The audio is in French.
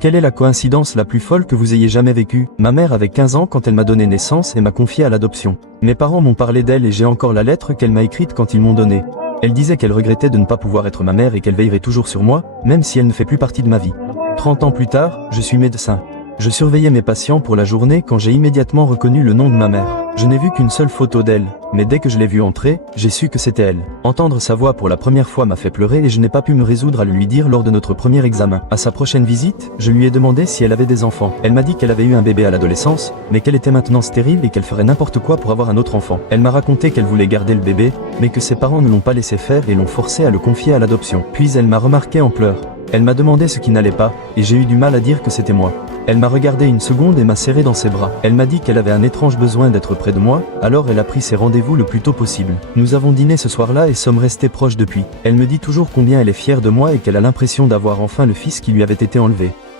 Quelle est la coïncidence la plus folle que vous ayez jamais vécue? Ma mère avait 15 ans quand elle m'a donné naissance et m'a confiée à l'adoption. Mes parents m'ont parlé d'elle et j'ai encore la lettre qu'elle m'a écrite quand ils m'ont donné. Elle disait qu'elle regrettait de ne pas pouvoir être ma mère et qu'elle veillerait toujours sur moi, même si elle ne fait plus partie de ma vie. 30 ans plus tard, je suis médecin. Je surveillais mes patients pour la journée quand j'ai immédiatement reconnu le nom de ma mère. Je n'ai vu qu'une seule photo d'elle, mais dès que je l'ai vue entrer, j'ai su que c'était elle. Entendre sa voix pour la première fois m'a fait pleurer et je n'ai pas pu me résoudre à le lui dire lors de notre premier examen. À sa prochaine visite, je lui ai demandé si elle avait des enfants. Elle m'a dit qu'elle avait eu un bébé à l'adolescence, mais qu'elle était maintenant stérile et qu'elle ferait n'importe quoi pour avoir un autre enfant. Elle m'a raconté qu'elle voulait garder le bébé, mais que ses parents ne l'ont pas laissé faire et l'ont forcé à le confier à l'adoption. Puis elle m'a remarqué en pleurs. Elle m'a demandé ce qui n'allait pas, et j'ai eu du mal à dire que c'était moi. Elle m'a regardé une seconde et m'a serré dans ses bras. Elle m'a dit qu'elle avait un étrange besoin d'être près de moi, alors elle a pris ses rendez-vous le plus tôt possible. Nous avons dîné ce soir-là et sommes restés proches depuis. Elle me dit toujours combien elle est fière de moi et qu'elle a l'impression d'avoir enfin le fils qui lui avait été enlevé.